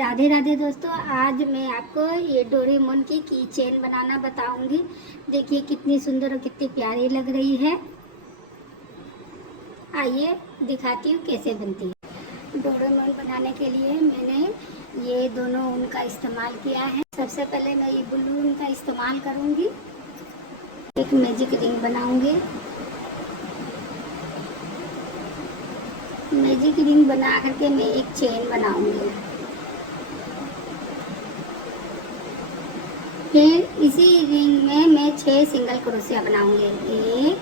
राधे राधे दोस्तों, आज मैं आपको ये डोरेमोन की चेन बनाना बताऊंगी। देखिए कितनी सुंदर और कितनी प्यारी लग रही है। आइए दिखाती हूँ कैसे बनती है। डोरेमोन बनाने के लिए मैंने ये दोनों ऊन का इस्तेमाल किया है। सबसे पहले मैं ये ब्लू ऊन का इस्तेमाल करूँगी। एक मैजिक रिंग बनाऊंगी। मैजिक रिंग बना करके मैं एक चेन बनाऊंगी। फिर इसी रिंग में मैं 6 सिंगल क्रोशिया बनाऊंगी। 1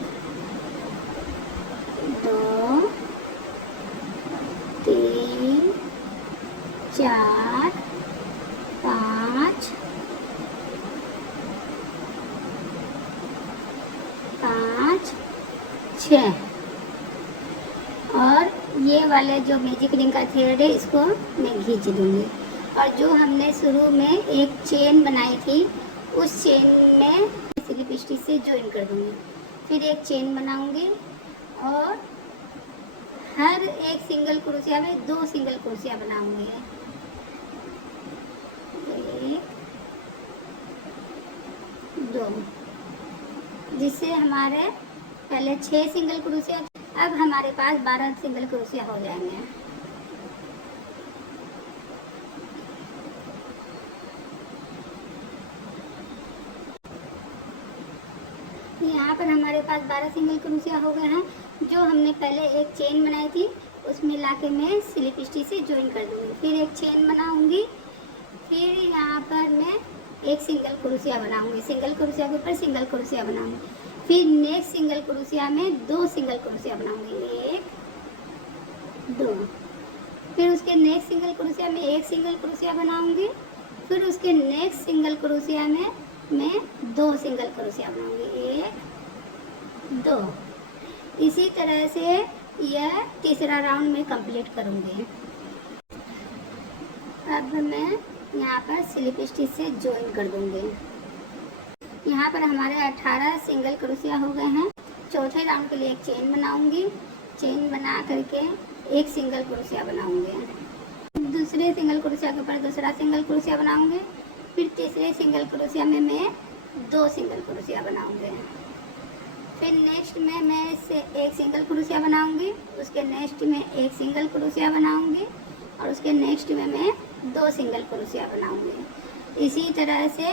2 3 4 5 6 और ये वाले जो मैजिक रिंग का थ्रेड है इसको मैं खींच दूंगी। और जो हमने शुरू में एक चेन बनाई थी उस चेन में स्लिप स्टिच से ज्वाइन कर दूंगी। फिर एक चेन बनाऊंगी और हर एक सिंगल क्रोशिया में 2 सिंगल क्रोशिया बनाऊंगी। 1 2, जिससे हमारे पहले 6 सिंगल क्रोशिया, अब हमारे पास 12 सिंगल क्रोशिया हो जाएंगे। यहाँ पर हमारे पास 12 सिंगल क्रोशिया हो गए हैं। जो हमने पहले एक चेन बनाई थी उसमें लाके मैं स्लिप स्टिच से ज्वाइन कर दूँगी। फिर एक चेन बनाऊँगी। फिर यहाँ पर मैं एक सिंगल क्रोशिया बनाऊँगी। सिंगल क्रोशिया के ऊपर सिंगल क्रोशिया बनाऊँगी। फिर नेक्स्ट सिंगल क्रोशिया में 2 सिंगल क्रोशिया बनाऊँगी। 1 2। फिर उसके नेक्स्ट सिंगल क्रोशिया में एक सिंगल क्रोशिया बनाऊँगी। फिर उसके नेक्स्ट सिंगल क्रोशिया में मैं 2 सिंगल क्रोशिया बनाऊंगी। 1 2। इसी तरह से यह तीसरा राउंड में कंप्लीट करूंगी। अब मैं यहाँ पर स्लिप स्टिच से ज्वाइन कर दूंगी। यहाँ पर हमारे 18 सिंगल क्रोशिया हो गए हैं। चौथे राउंड के लिए एक चेन बनाऊंगी। चेन बना करके एक सिंगल क्रोशिया बनाऊंगी। दूसरे सिंगल क्रोशिया के ऊपर दूसरा सिंगल क्रोशिया बनाऊंगी। फिर तीसरे सिंगल क्रोशिया में मैं 2 सिंगल क्रोशिया बनाऊंगी। फिर नेक्स्ट में मैं इससे एक सिंगल क्रोशिया बनाऊंगी। उसके नेक्स्ट में एक सिंगल क्रोशिया बनाऊंगी और उसके नेक्स्ट में मैं 2 सिंगल क्रोशिया बनाऊंगी। इसी तरह से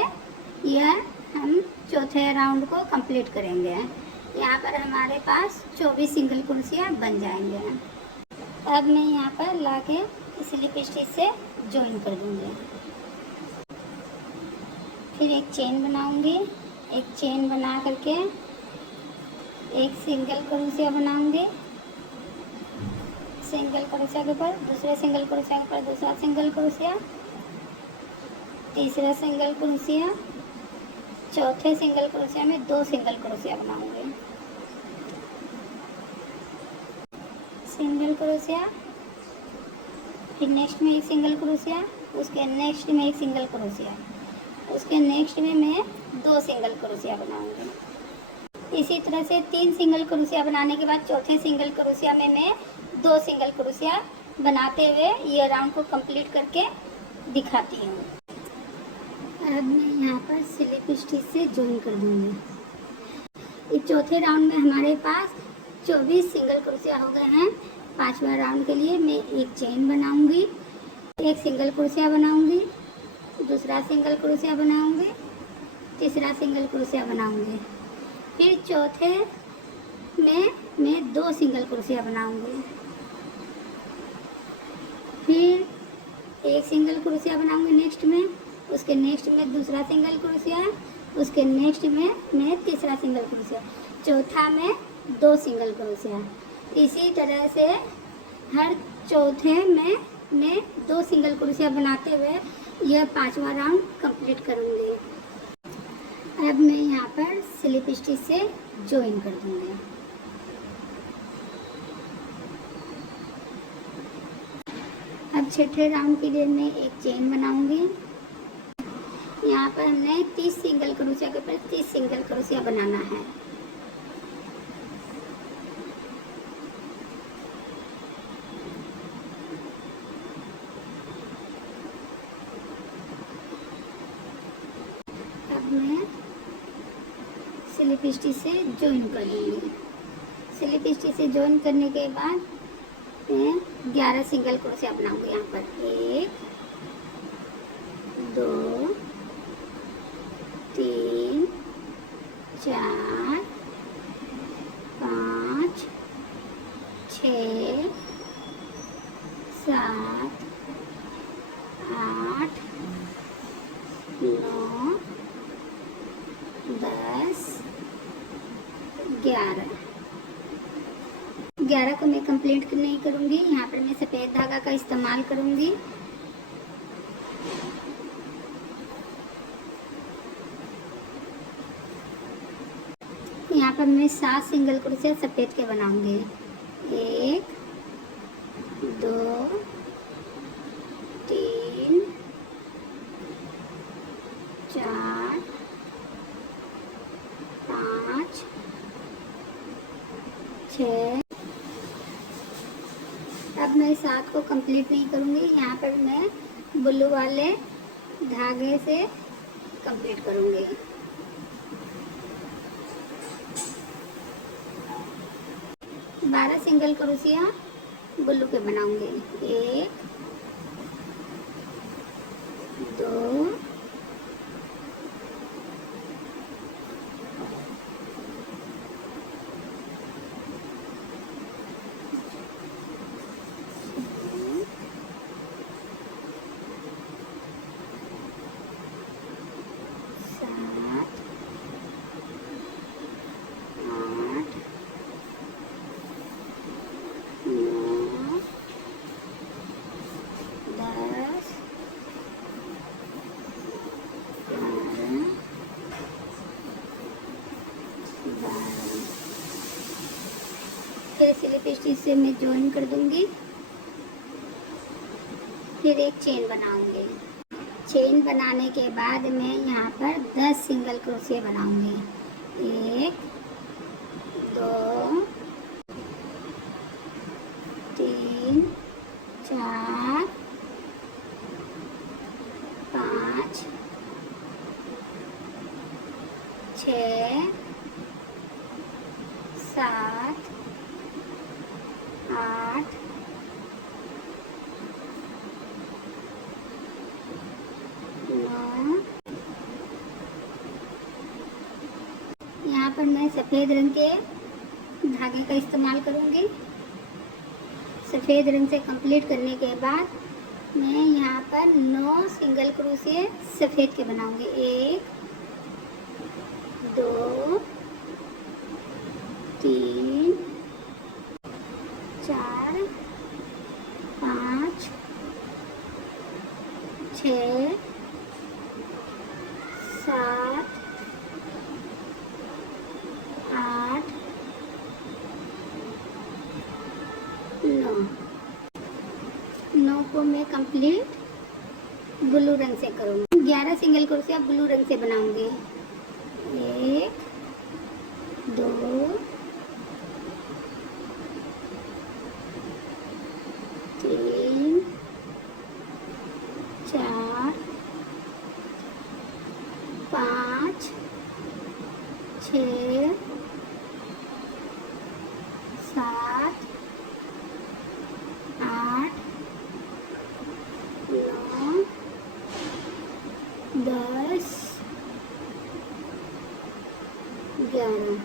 यह हम चौथे राउंड को कंप्लीट करेंगे। यहाँ पर हमारे पास 24 सिंगल क्रोशिया बन जाएंगे। अब मैं यहाँ पर लाके स्लिप स्टिच से ज्वाइन कर दूँगी। फिर एक चेन बनाऊंगी। एक चेन बना करके एक सिंगल क्रोशिया बनाऊंगी। सिंगल क्रोशिया के ऊपर दूसरे सिंगल क्रोशिया के ऊपर दूसरा सिंगल क्रोशिया, तीसरा सिंगल क्रोशिया, चौथे सिंगल क्रोशिया में 2 सिंगल क्रोशिया बनाऊंगी। सिंगल क्रोशिया, फिर नेक्स्ट में एक सिंगल क्रोशिया, उसके नेक्स्ट में एक सिंगल क्रोशिया, उसके नेक्स्ट में मैं 2 सिंगल क्रोशिया बनाऊंगी। इसी तरह से 3 सिंगल क्रोशिया बनाने के बाद चौथे सिंगल क्रोशिया में मैं 2 सिंगल क्रोशिया बनाते हुए ये राउंड को कंप्लीट करके दिखाती हूँ। अब मैं यहाँ पर स्लिप स्टिच से ज्वाइन कर दूँगी। इस चौथे राउंड में हमारे पास 24 सिंगल क्रोशिया हो गए हैं। 5वां राउंड के लिए मैं एक चेन बनाऊंगी, एक सिंगल क्रोशिया बनाऊंगी, दूसरा सिंगल क्रोशिया बनाऊंगी, तीसरा सिंगल क्रोशिया बनाऊंगी। फिर चौथे में मैं 2 सिंगल क्रोशिया बनाऊंगी। फिर एक सिंगल क्रोशिया बनाऊंगी नेक्स्ट में, उसके नेक्स्ट में दूसरा सिंगल क्रोशिया, उसके नेक्स्ट में मैं तीसरा सिंगल क्रोशिया, चौथा में 2 सिंगल क्रोशिया। इसी तरह से हर चौथे में मैं 2 सिंगल क्रोशिया बनाते हुए यह 5वां राउंड कंप्लीट करूंगी। अब मैं यहाँ पर स्लिप स्टिच से ज्वाइन कर दूंगी। अब छठे राउंड के लिए मैं एक चेन बनाऊंगी। यहाँ पर हमने 30 सिंगल क्रोशिया के ऊपर 30 सिंगल क्रोशिया बनाना है। स्लिप स्टिच से ज्वाइन कर दूँगी। स्लिप स्टिच से ज्वाइन करने के बाद मैं 11 सिंगल क्रोशिया बनाऊँगी। यहाँ पर 1 2 3 4 5 6 7 8 9 10 11 को मैं कंप्लीट नहीं करूँगी। यहाँ पर मैं सफ़ेद धागा का इस्तेमाल करूँगी। यहाँ पर मैं 7 सिंगल क्रोशिया सफ़ेद के बनाऊँगी। 1 2 3 4 5 6। अब मैं 7 को कंप्लीट नहीं करूँगी। यहाँ पर मैं ब्लू वाले धागे से कंप्लीट करूँगी। बारह सिंगल क्रोशिया ब्लू के बनाऊँगी। 1 2 फिर स्लिप स्टिच से मैं ज्वाइन कर दूंगी। फिर एक चेन बनाऊंगी। चेन बनाने के बाद मैं यहाँ पर 10 सिंगल क्रोशिया बनाऊंगी। 1 2 3 4 5 6 7 8 9। यहाँ पर मैं सफ़ेद रंग के धागे का इस्तेमाल करूँगी। सफ़ेद रंग से कंप्लीट करने के बाद मैं यहाँ पर 9 सिंगल क्रोशिया सफ़ेद के बनाऊँगी। 1 2 3 4 5 6 7 8 9 को मैं कंप्लीट ब्लू रंग से करूँगी। 11 सिंगल क्रोशिया ब्लू रंग से बनाऊँगी। 1 2 3 4 5 6 7 8 9 10 11।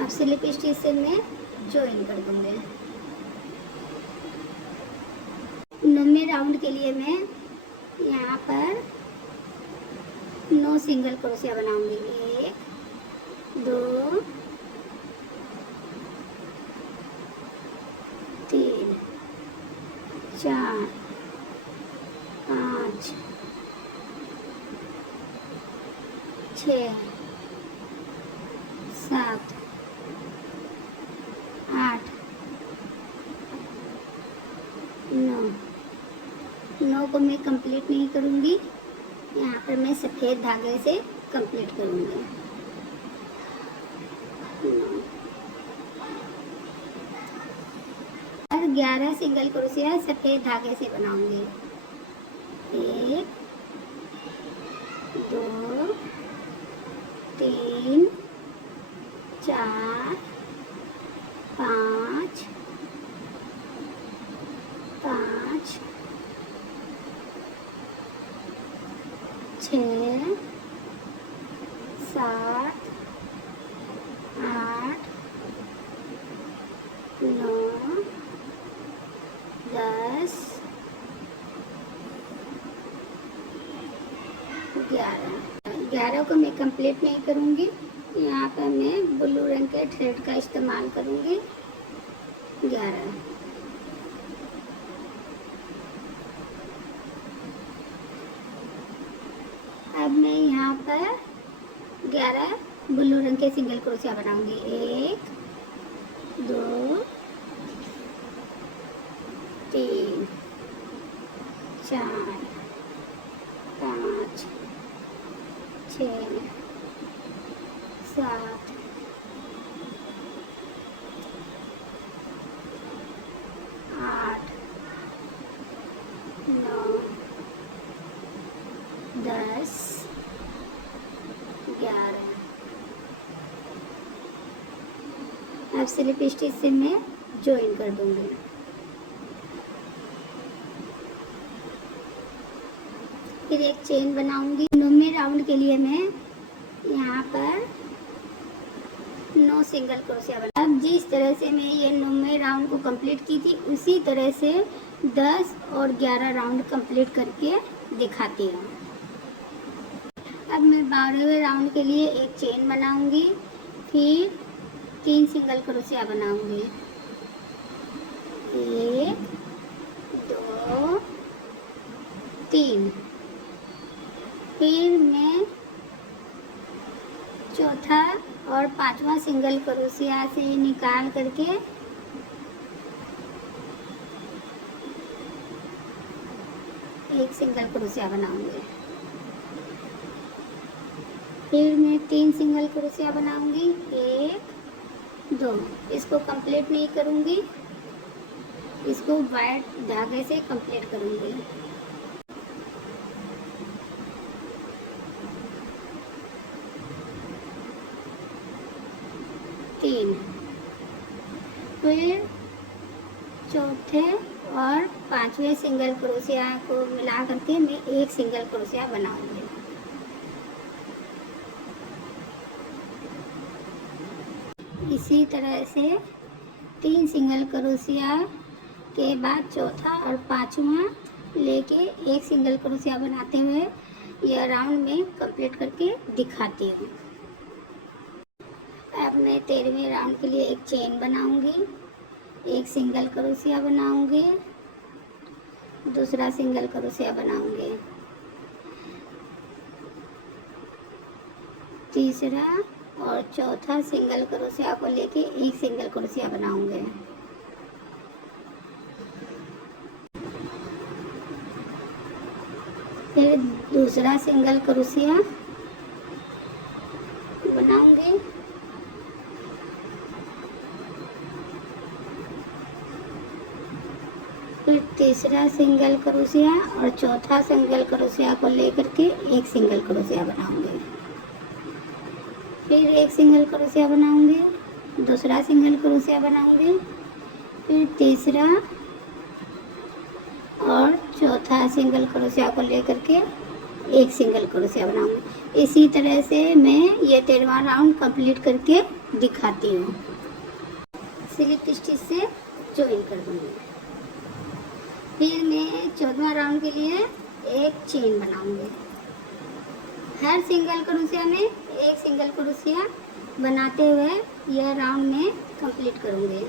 अब स्लिप स्टिच से मैं ज्वाइन कर दूँगी। 9वें राउंड के लिए मैं यहाँ पर 9 सिंगल क्रोशिया बनाऊंगी। 1 2 3 4 5 6 7 8 9 को मैं कंप्लीट नहीं करूँगी। यहाँ पर मैं सफ़ेद धागे से कंप्लीट करूँगी। 11 सिंगल क्रोशिया सफ़ेद धागे से बनाऊँगी। 1 2 3 6 7 8 9 10 11 को मैं कंप्लीट नहीं करूँगी। यहाँ पर मैं ब्लू रंग के थ्रेड का इस्तेमाल करूँगी। 11 अब मैं यहाँ पर 11 ब्लू रंग के सिंगल क्रोशिया बनाऊंगी। 1 2 3 4 5 6 7 8 9 10 11। अब स्लिप स्टिच से मैं ज्वाइन कर दूंगी। फिर एक चेन बनाऊंगी। 9वें राउंड के लिए मैं यहाँ पर 9 सिंगल क्रोशिया बना। अब जिस तरह से मैं ये 9वें राउंड को कंप्लीट की थी उसी तरह से 10 और 11 राउंड कंप्लीट करके दिखाती हूँ। अब मैं 12वें राउंड के लिए एक चेन बनाऊंगी। फिर 3 सिंगल क्रोशिया बनाऊंगी। 1 2 3। फिर मैं चौथा और 5वां सिंगल क्रोशिया से निकाल करके एक सिंगल क्रोशिया बनाऊंगी। फिर मैं 3 सिंगल क्रोशिया बनाऊंगी। 1 2। इसको कंप्लीट नहीं करूंगी, इसको वाइट धागे से कंप्लीट करूंगी। फिर चौथे और 5वें सिंगल क्रोशिया को मिला करके मैं एक सिंगल क्रोशिया बनाऊंगी। इसी तरह से 3 सिंगल क्रोशिया के बाद चौथा और 5वां लेके एक सिंगल क्रोशिया बनाते हुए यह राउंड में कंप्लीट करके दिखाती हूँ। अब मैं 13वें राउंड के लिए एक चेन बनाऊंगी। एक सिंगल क्रोशिया बनाऊंगी, दूसरा सिंगल क्रोशिया बनाऊंगी, तीसरा और चौथा सिंगल क्रोशिया को लेके एक सिंगल क्रोशिया बनाऊंगे। फिर दूसरा सिंगल क्रोशिया बनाऊंगी। फिर तीसरा सिंगल क्रोशिया और चौथा सिंगल क्रोशिया को लेकर के एक सिंगल क्रोशिया बनाऊंगी। फिर एक सिंगल क्रोशिया बनाऊंगी, दूसरा सिंगल क्रोशिया बनाऊंगी, फिर तीसरा और चौथा सिंगल क्रोशिया को लेकर के एक सिंगल क्रोशिया बनाऊंगी। इसी तरह से मैं ये 13वां राउंड कंप्लीट करके दिखाती हूँ। स्लिप स्टिच से ज्वाइन कर दूंगी। फिर मैं 14वां राउंड के लिए एक चेन बनाऊंगी। हर सिंगल क्रोशिया में एक सिंगल क्रोशिया बनाते हुए यह राउंड में कंप्लीट करूंगी।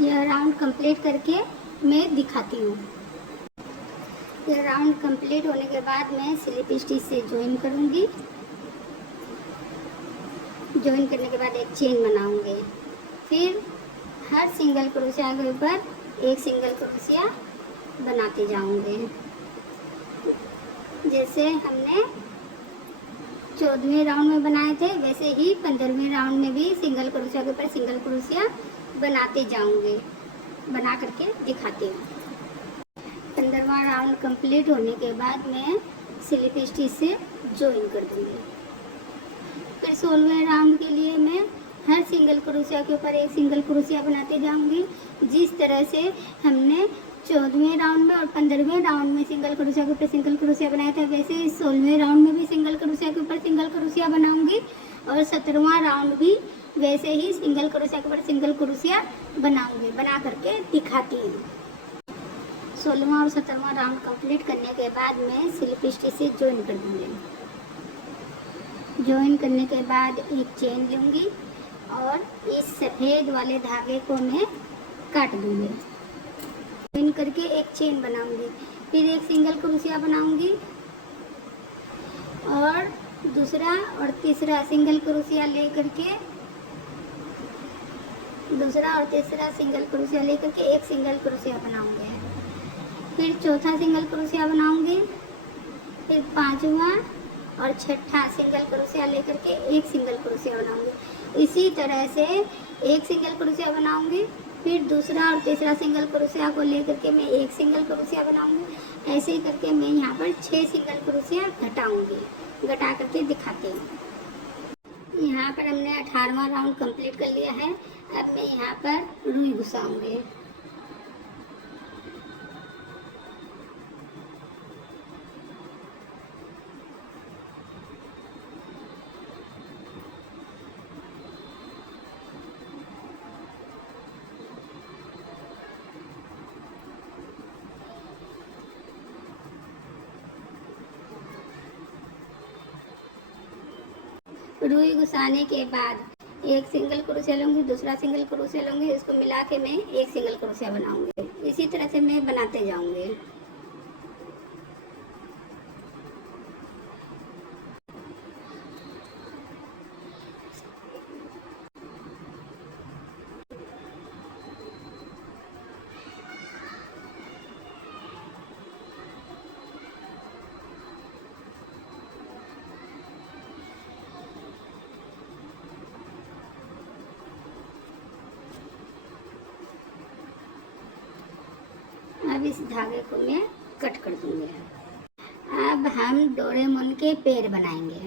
यह राउंड कंप्लीट करके मैं दिखाती हूँ। यह राउंड कंप्लीट होने के बाद मैं स्लिप स्टिच से ज्वाइन करूँगी। ज्वाइन करने के बाद एक चेन बनाऊँगी। फिर हर सिंगल क्रोशिया के ऊपर एक सिंगल क्रोशिया बनाते जाऊँगी। जैसे हमने 14वें राउंड में बनाए थे वैसे ही 15वें राउंड में भी सिंगल क्रोशिया के ऊपर सिंगल क्रोशिया बनाते जाऊंगी, बना करके दिखाती हूँ। 15वां राउंड कंप्लीट होने के बाद मैं स्लिप स्टिच से ज्वाइन कर दूंगी। फिर 16वें राउंड के लिए मैं हर सिंगल क्रोशिया के ऊपर एक सिंगल क्रोशिया बनाते जाऊंगी। जिस तरह से हमने 14वें राउंड में और 15वें राउंड में सिंगल क्रोशिया के ऊपर सिंगल क्रोशिया बनाया था वैसे ही 16वें राउंड में भी सिंगल क्रोशिया के ऊपर सिंगल क्रोशिया बनाऊंगी और 17वां राउंड भी वैसे ही सिंगल क्रोशिया के ऊपर सिंगल क्रोशिया बनाऊंगी, बना करके दिखाती हूँ। 16वां और 17वां राउंड कंप्लीट करने के बाद मैं स्लिप स्टिच से ज्वाइन कर दूंगी। ज्वाइन करने के बाद एक चेन लूँगी और इस सफ़ेद वाले धागे को मैं काट दूँगी। ज्वाइन करके एक चेन बनाऊँगी, फिर एक सिंगल क्रोशिया बनाऊँगी और दूसरा और तीसरा सिंगल क्रोशिया लेकर के एक सिंगल क्रोशिया बनाऊँगी। फिर चौथा सिंगल क्रोशिया बनाऊँगी, फिर 5वां और 6ठा सिंगल क्रोशिया लेकर के एक सिंगल क्रोशिया बनाऊंगी। इसी तरह से एक सिंगल क्रोशिया बनाऊंगी, फिर दूसरा और तीसरा सिंगल क्रोशिया को लेकर के मैं एक सिंगल क्रोशिया बनाऊंगी। ऐसे ही करके मैं यहाँ पर 6 सिंगल क्रोशिया घटाऊंगी, घटा करके दिखाती हूँ। यहाँ पर हमने 18वां राउंड कंप्लीट कर लिया है। अब मैं यहाँ पर रुई घुसाऊंगी। रुई घुसाने के बाद एक सिंगल क्रोशिया लूँगी, दूसरा सिंगल क्रोशिया लूँगी, इसको मिला के मैं एक सिंगल क्रोशिया बनाऊँगी। इसी तरह से मैं बनाते जाऊँगी। अब इस धागे को मैं कट कर दूंगी। अब हम डोरेमोन के पैर बनाएंगे।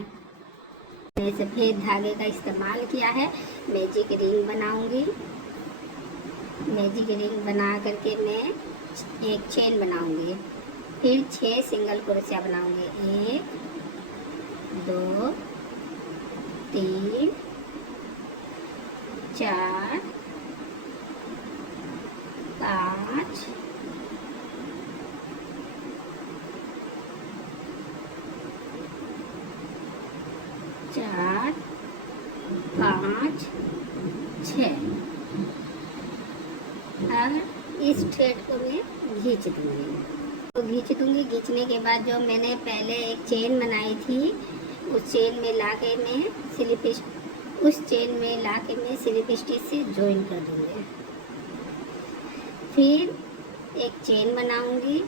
मैंने सफ़ेद धागे का इस्तेमाल किया है। मैजिक रिंग बनाऊंगी। मैजिक रिंग बना करके मैं एक चेन बनाऊंगी, फिर 6 सिंगल क्रोशिया बनाऊंगी। 1 2 3 4 5 4 5 6। अब इस थ्रेड को मैं खींच दूंगी। खींचने के बाद जो मैंने पहले एक चेन बनाई थी उस चेन में लाके मैं स्लिप स्टिच से ज्वाइन कर दूंगी। फिर एक चेन बनाऊंगी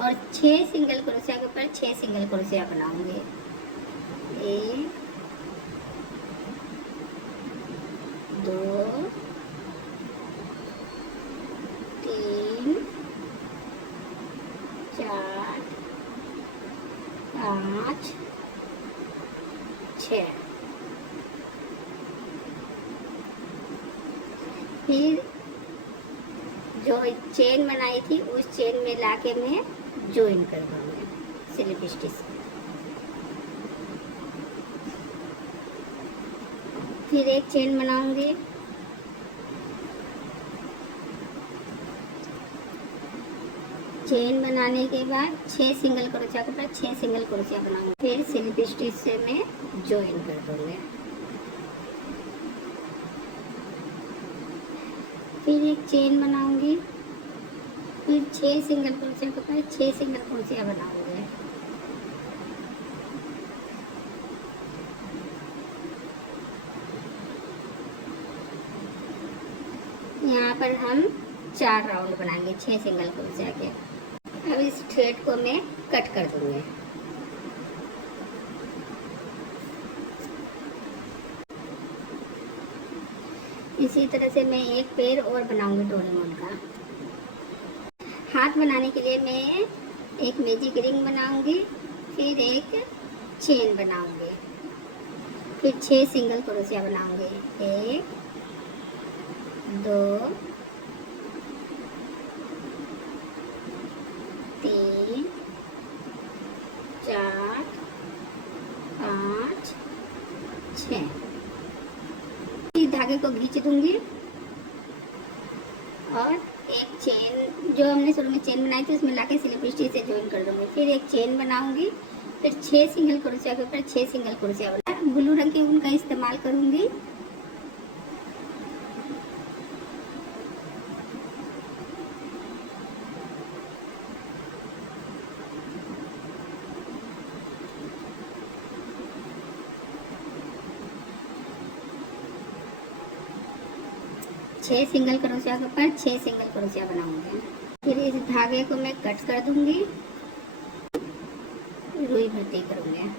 और 6 सिंगल क्रोशिया के ऊपर 6 सिंगल क्रोशिया बनाऊंगी। 1 2 3 4 5 6। फिर जो चेन बनाई थी उस चेन में लाके मैं ज्वाइन कर दूंगी स्लिप स्टिच से। फिर एक चेन बनाऊंगी, चेन बनाने के बाद 6 सिंगल क्रोशिया के ऊपर 6 सिंगल क्रोशिया बनाऊंगी। फिर स्लिप स्टिच से मैं ज्वाइन कर दूंगी। फिर एक चेन बनाऊंगी, फिर 6 सिंगल क्रोशिया के ऊपर 6 सिंगल क्रोशिया बनाऊंगी। यहाँ पर हम 4 राउंड बनाएंगे 6 सिंगल क्रोशिया के। अब इस थ्रेड को मैं कट कर दूंगी। इसी तरह से मैं एक पैर और बनाऊंगी डोरेमोन का। हाथ बनाने के लिए मैं एक मैजिक रिंग बनाऊंगी, फिर एक चेन बनाऊंगी, फिर 6 सिंगल क्रोशिया बनाऊंगी। 1 2 3 4 5 6। इस धागे को खींच दूंगी और एक चेन जो हमने शुरू में चेन बनाई थी उसमें लाके स्लिप स्टिच से ज्वाइन कर दूंगी। फिर एक चेन बनाऊंगी, फिर 6 सिंगल क्रोशिया के ऊपर 6 सिंगल क्रोशिया बना। ब्लू रंग के ऊन का इस्तेमाल करूंगी। छह सिंगल क्रोशिया के ऊपर 6 सिंगल क्रोशिया बनाऊंगी। फिर इस धागे को मैं कट कर दूंगी, रुई भर्ती करूंगी।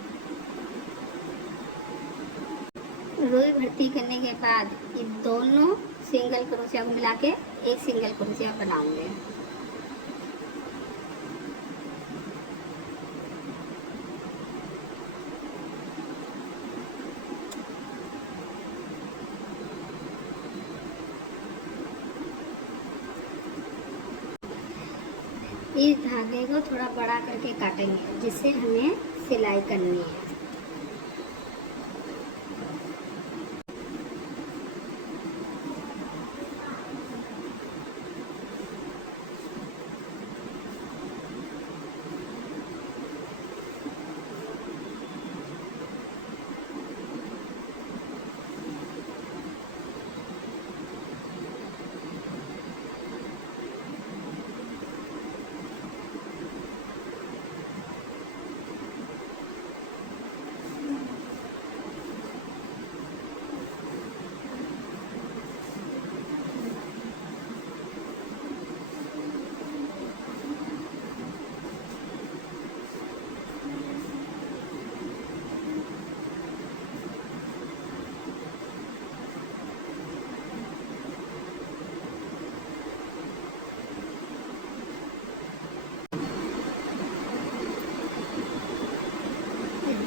रुई भर्ती करने के बाद ये दोनों सिंगल क्रोशिया को मिला के एक सिंगल क्रोशिया बनाऊंगी। इस धागे को थोड़ा बड़ा करके काटेंगे जिससे हमें सिलाई करनी है।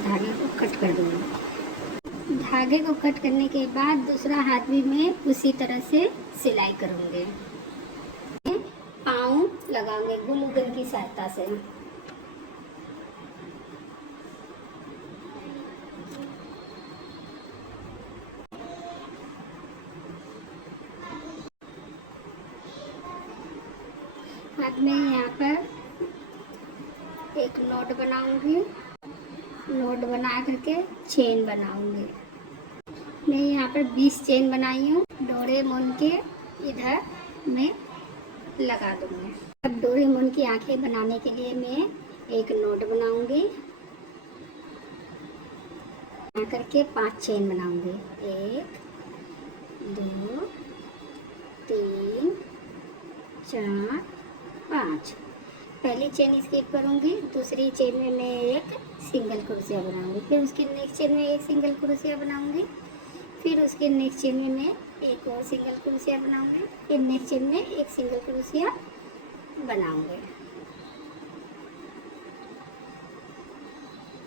धागे को कट कर दूंगी। धागे को कट करने के बाद दूसरा हाथ भी मैं उसी तरह से सिलाई करूंगी। पाँव लगाऊंगे ग्लू गन की सहायता से। अब मैं यहाँ पर एक नोट बनाऊंगी। नोट बना करके चेन बनाऊंगी। मैं यहाँ पर 20 चेन बनाई हूँ। डोरेमोन के इधर मैं लगा दूंगी। अब डोरेमोन की आंखें बनाने के लिए मैं एक नोट बनाऊंगी। बना करके 5 चेन बनाऊंगी। 1 2 3 4 5। पहली चेन स्किप करूंगी, दूसरी चेन में मैं एक सिंगल क्रोशिया बनाऊंगी, फिर उसकी नेक्स्ट चेन में एक सिंगल क्रोशिया बनाऊंगी, फिर उसके नेक्स्ट चेन में मैं एक और सिंगल क्रोशिया बनाऊंगी, फिर नेक्स्ट चेन में एक सिंगल क्रोशिया बनाऊंगी।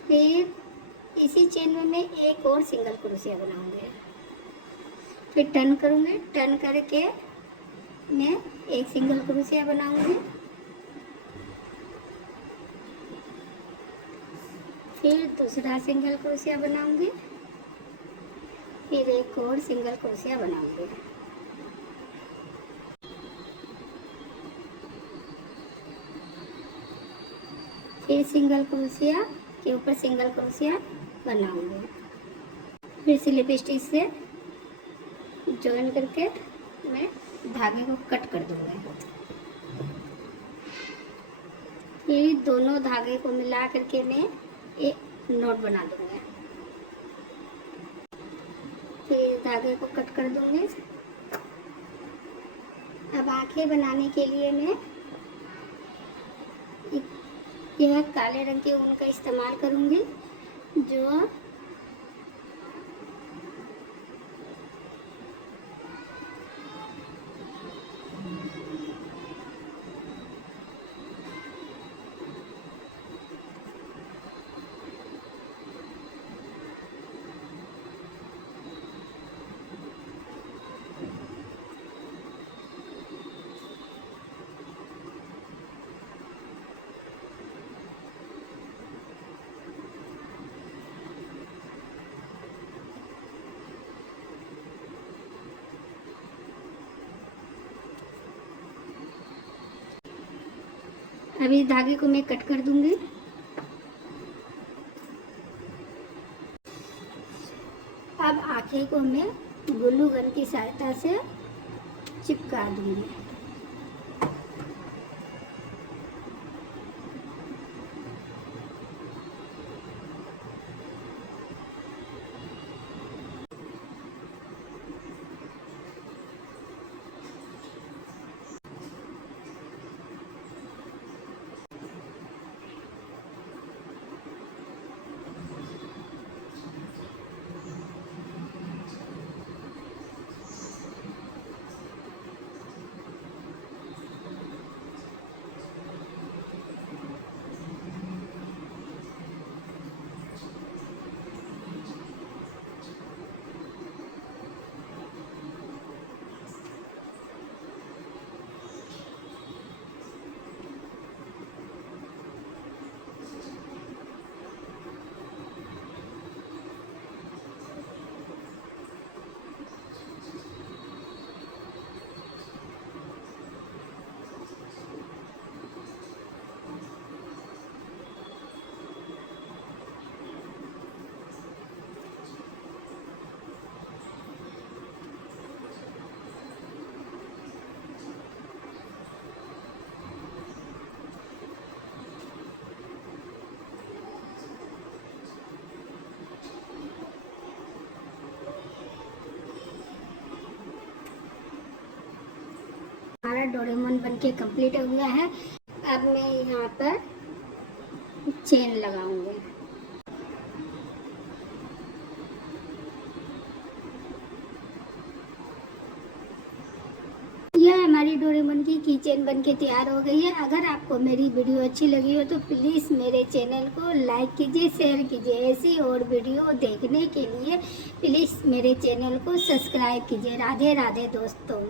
फिर इसी चेन में मैं एक और सिंगल क्रोशिया बनाऊंगी, फिर टर्न करूंगी। टर्न करके मैं एक सिंगल क्रोशिया बनाऊंगी, फिर दूसरा सिंगल क्रोशिया बनाऊंगी, फिर एक और सिंगल क्रोशिया बनाऊंगी। फिर सिंगल क्रोशिया के ऊपर सिंगल क्रोशिया बनाऊंगी, फिर स्लिप स्टिच से जॉइन करके मैं धागे को कट कर दूंगी। फिर दोनों धागे को मिला करके मैं एक नोट बना दूंगी। फिर धागे को कट कर दूंगी। अब आंखें बनाने के लिए मैं यह काले रंग के ऊन का इस्तेमाल करूंगी जो अभी धागे को मैं कट कर दूंगी। अब आँखें को मैं ग्लू गन की सहायता से चिपका दूंगी। हमारा डोरेमोन बनके कंप्लीट हो गया है। अब मैं यहाँ पर चेन लगाऊंगी। यह हमारी डोरेमोन की कीचेन बनके तैयार हो गई है। अगर आपको मेरी वीडियो अच्छी लगी हो तो प्लीज़ मेरे चैनल को लाइक कीजिए, शेयर कीजिए। ऐसी और वीडियो देखने के लिए प्लीज़ मेरे चैनल को सब्सक्राइब कीजिए। राधे राधे दोस्तों।